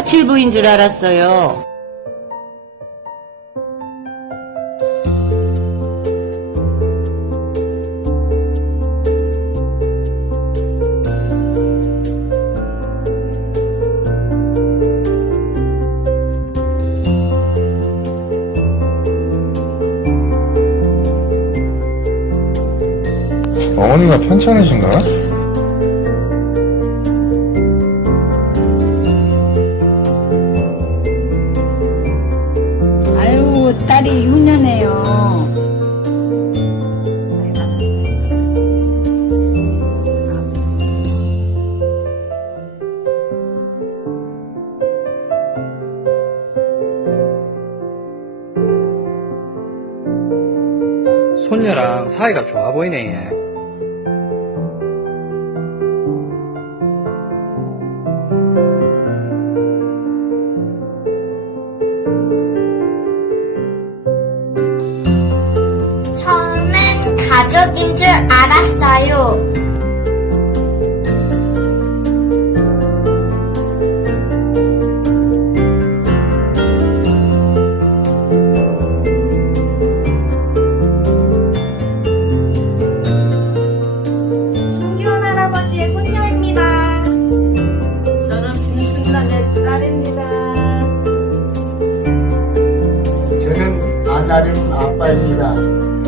사칠부인 줄 알았어요. 어머니가 편찮으신가? 아 딸이 유년해요. 손녀랑 사이가 좋아 보이네. 가족인 줄 알았어요. 신기원 할아버지의 손녀입니다. 저는 김순란의 딸입니다. 저는 아다림 아빠입니다.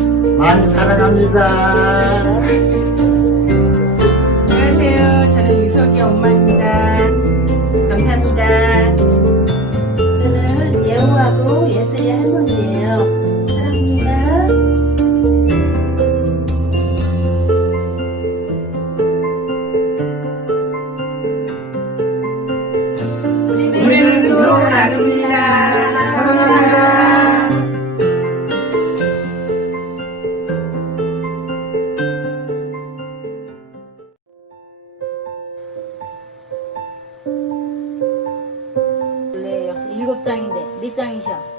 많이 사랑합니다. 원래 역시 일곱 장인데 네 장이셔.